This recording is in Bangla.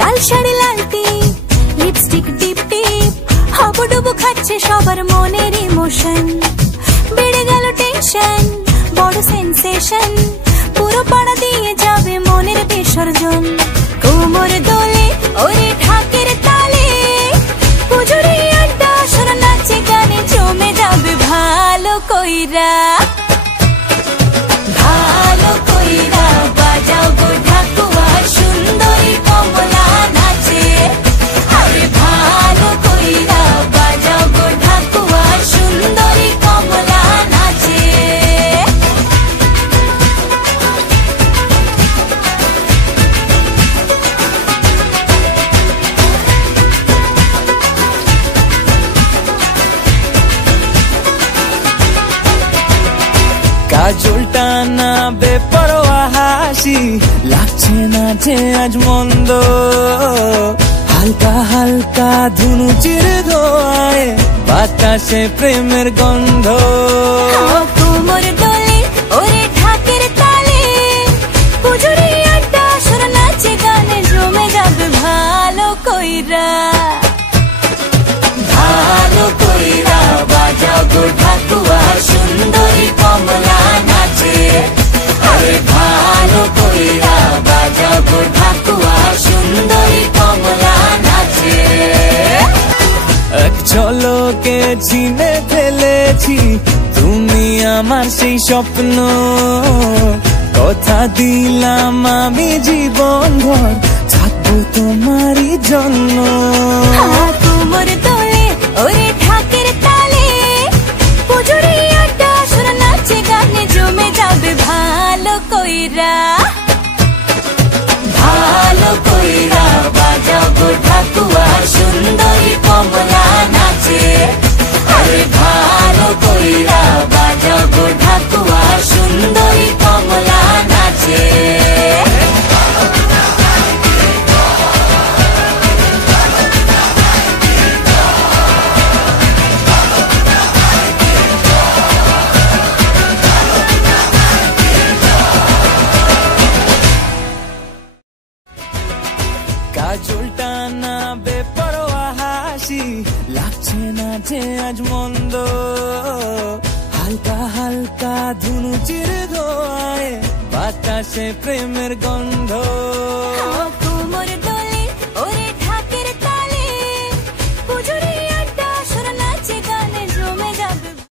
লাল শাড়ি লাল টিপ, লিপস্টিক টিপ টিপ, হাবুডুবু খাচ্ছে সবার মনের ইমোশন। বেড়ে গেল টেনশন, বড় সেন্সেশন, পুরো পাড়া দিয়ে যাবে মনের বিসর্জন। কোমর দোলে ওরে ঢাকের তালে, পুজোরে আড্ডা আসর নাচে গানে জমে যাবে ভালো কইরা। ভালো কইরা বাজাও গো ঢাকুয়া, সুন্দরী কমলা নাচে। আরে ভালো কইরা বাজাও গো ঢাকুয়া, সুন্দরী কমলা নাচে। কাজলটা না বেপরোয়া হাসি, লাগছে না যে আজ মন্দ। হালকা হালকা ধুনুচির ধোঁয়ায় বাতাসে প্রেমের গন্ধ। কোমর দোলে ওরে ঢাকের তালে, পুজোরে আড্ডা আসর নাচে গানে জমে যাবে ভালো কইরা। ভালো কইরা বাজাও গো ঢাকুয়া, সুন্দরী কমলা নাচে। আরে ভালো কইরা বাজাও গো ঢাকুয়া, সুন্দরী কমলা নাচে। এক ঝলকে চিনে ফেলেছি তুমি আমার সেই স্বপ্ন। কথা দিলাম আমি জীবন ভর থাকবো তোমারই জন্য। কোমর দোলে ওরে ঢাকের তালে, পুজোরে আড্ডা আসর নাচে গানে জমে যাবে ভালো কইরা। ভালো কইরা বাজাও গো ঢাকুয়া, সুন্দরী কমলা নাচে। আরে ভালো কইরা বাজাও গো ঢাকুয়া, সুন্দরী কমলা নাচে। কাজলটা না বেপরোয়া হাসি, লাগছে না যে আজ মন্দ। হালকা হালকা ধুনুচির ধোঁয়ায় বাতাসে প্রেমের গন্ধ।